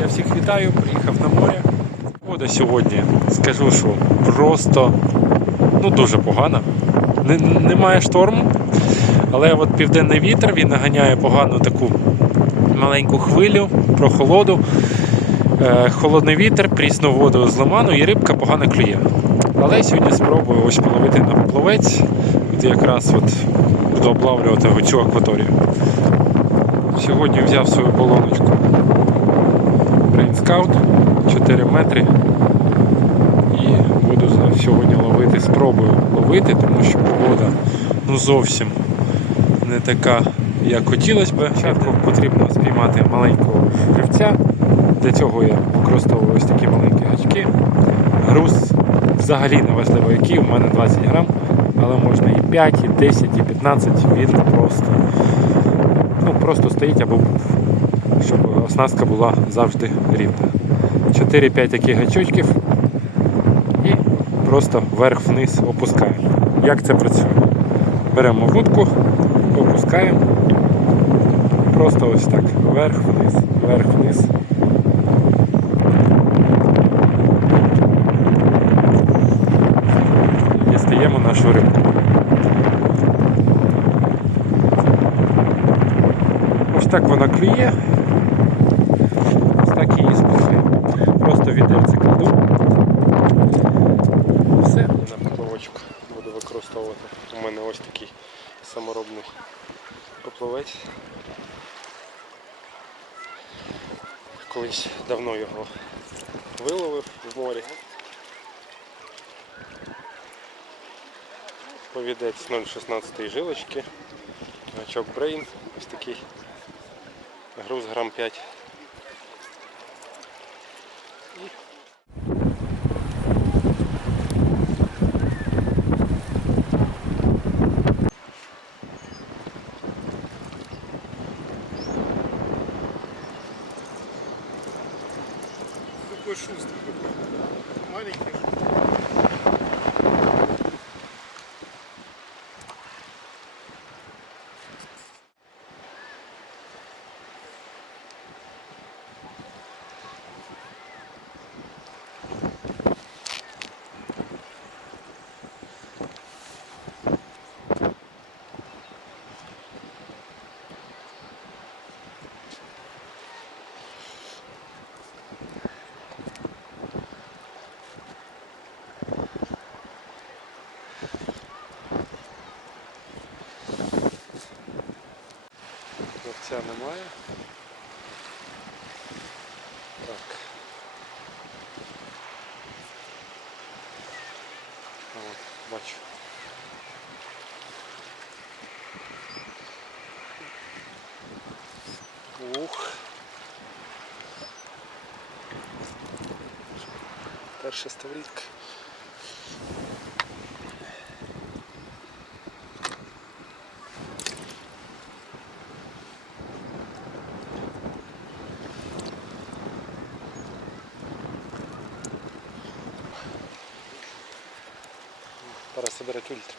Я всіх вітаю, приїхав на море. Вода сьогодні, скажу, що просто ну, дуже погана. Не, немає шторму, але от південний вітер він наганяє погану таку маленьку хвилю, прохолоду. Е, холодний вітер, прісну воду з лиману і рибка погано клює. Але сьогодні спробую ось половити на пловець, от якраз от буду облавлювати цю акваторію. Сьогодні взяв свою балоночку Brain Scout 4 метри. І буду сьогодні ловити, спробую ловити, тому що погода ну зовсім не така, як хотілося б. Спочатку потрібно спіймати маленького живця. Для цього я використовую ось такі маленькі гачки. Груз взагалі не важливо який, у мене 20 грам, але можна і 5, і 10, і 15, він просто, ну, просто стоїть або щоб оснастка була завжди рівна. 4-5 таких гачочків і просто вверх-вниз опускаємо. Як це працює? Беремо вудку, опускаємо. Просто ось так. Вверх-вниз, вверх-вниз. І Дістаємо нашу рибку. Ось так вона клює. Ось так її спускаємо. Просто відерце кладу. Все. На поплавочок буду використовувати. У мене ось такий саморобний поплавець. Колись давно його виловив в морі. Повідець 0,16 жилочки. Гачок Брейн. Ось такий. Груз грам 5. Такой шустрый. Маленький. Ловця немає. Так. От, бачу. Ух. Перша ставрітка. Пора собирать ультра.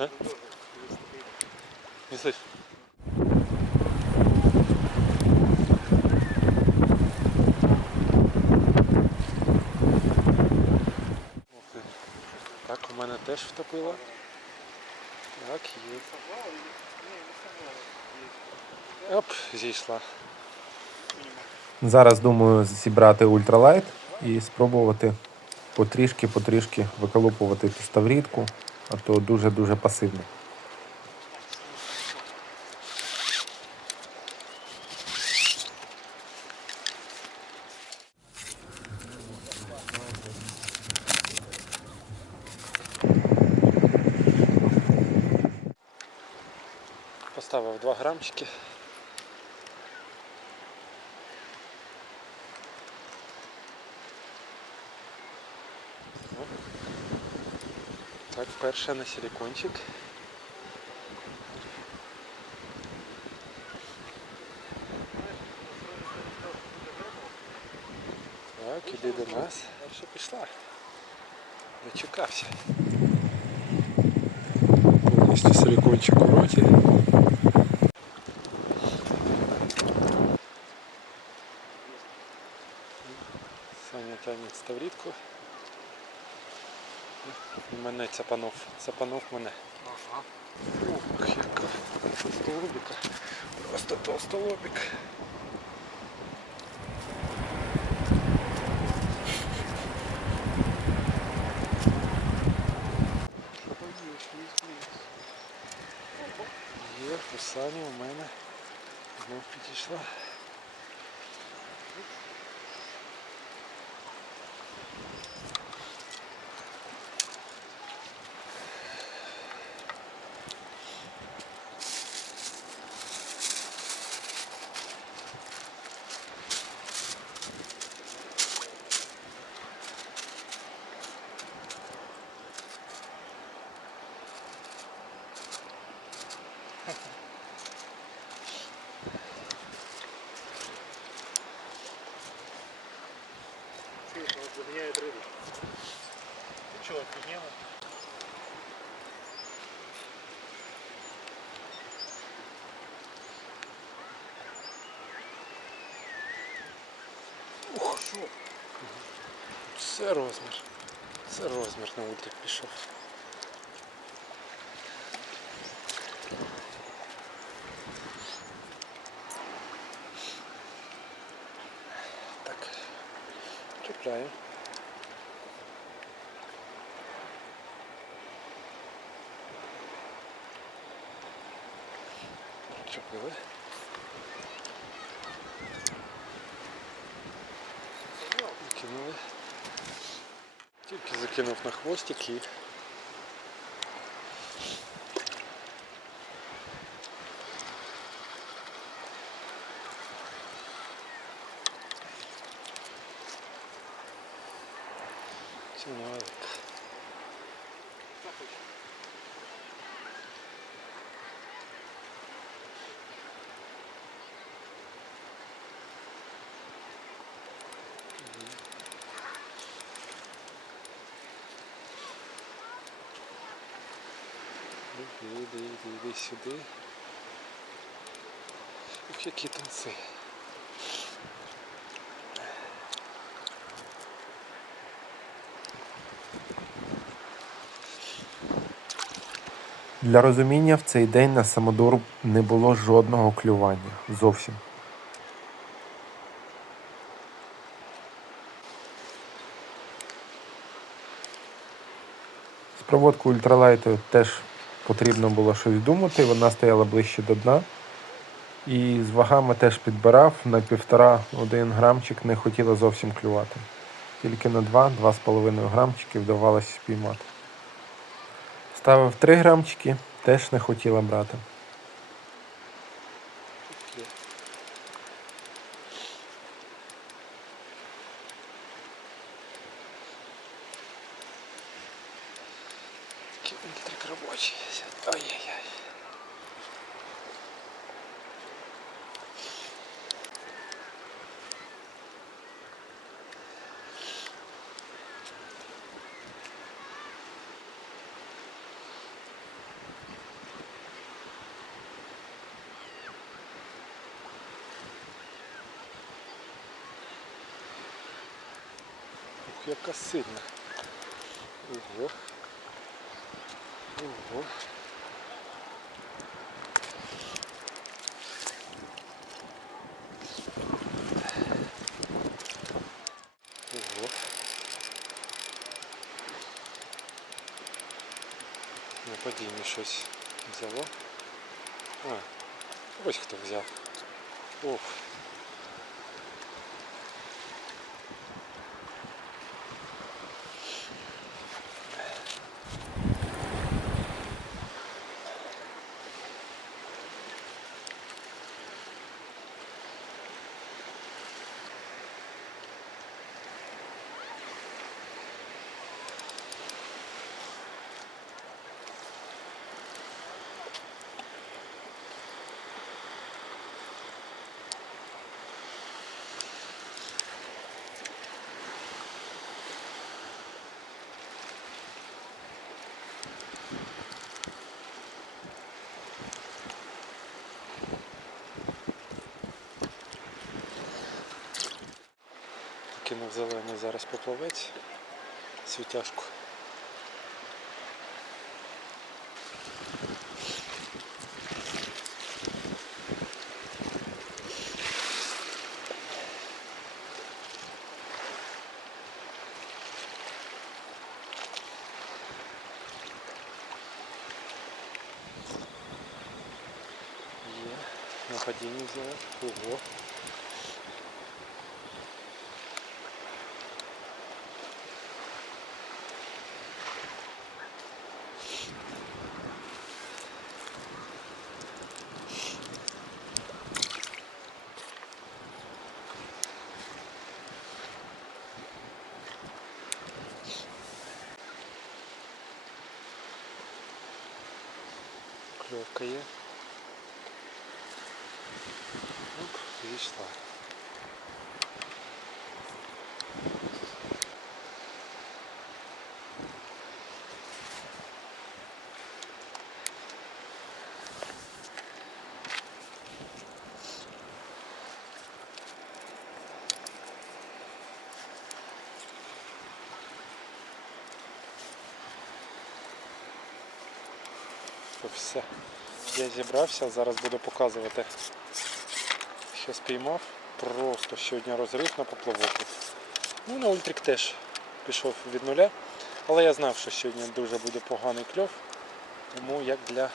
А? Не ти. Так, у мене теж втопило. Так, є. Оп, зійшла. Зараз думаю зібрати ультралайт і спробувати потрішки-потрішки виколупувати ту ставрідку, а то дуже-дуже пасивно. Поставив 2 грамчики. Так, перше на силикончик. Так, іди до нас. Перша пішла. Дочекався. Повністю силікончик у роті. Мене цапанув. Цапанув мене. Ага. Ух, яка толстолобіка. Просто толстолобік. Що там є? Вниз. Є, у мене знов підійшла. Слышно, вот загоняет рыбу. Ты что, офигела? Ух, що? Це розмір. Це розмір на ультрик пішов. Так. Чіпили. Закинули. Тільки закинув на хвостик і Іди, іди, іди, іди сюди. Ух, які танці. Для розуміння, в цей день на самодур не було жодного клювання. Зовсім. З проводкою ультралайту теж потрібно було щось думати. Вона стояла ближче до дна. І з вагами теж підбирав на півтора-один грамчик не хотіла зовсім клювати. Тільки на 2-2,5 грамчики вдавалося спіймати. Ставив 3 грамчики, теж не хотіла брати. Ух, яка сильна. Ого. Ого. Ого. На падінні щось взяло. А, ось хто взяв. Ох. Зелений зараз поплавець. Світяшку. Є. На падінні взяла. Ого. Кльовка є. Оп, зійшла. Все. Я зібрався, зараз буду показувати, що спіймав. Просто щодня розрив на поплавок. Ну, на ультрик теж пішов від нуля. Але я знав, що сьогодні дуже буде поганий кльов. Тому як для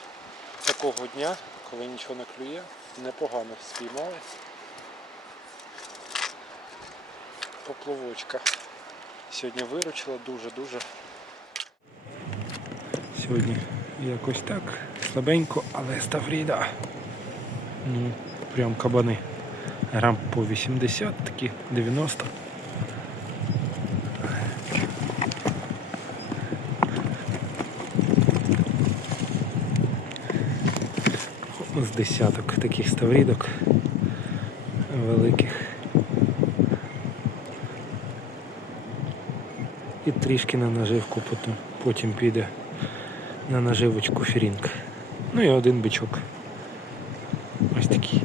такого дня, коли нічого не клює, непогано спіймали. Поплавочка. Сьогодні виручила дуже-дуже. Сьогодні якось так. Слабенько, але ставріда. Ну, прям кабани. Грам по 80, такі 90. З десяток таких ставрідок великих. І трішки на наживку потім, потім піде на наживочку фірінг. Ну і один бичок. Ось такий.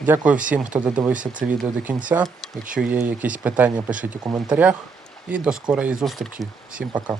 Дякую всім, хто додивився це відео до кінця. Якщо є якісь питання, пишіть у коментарях. І до скорої зустрічі. Всім пока.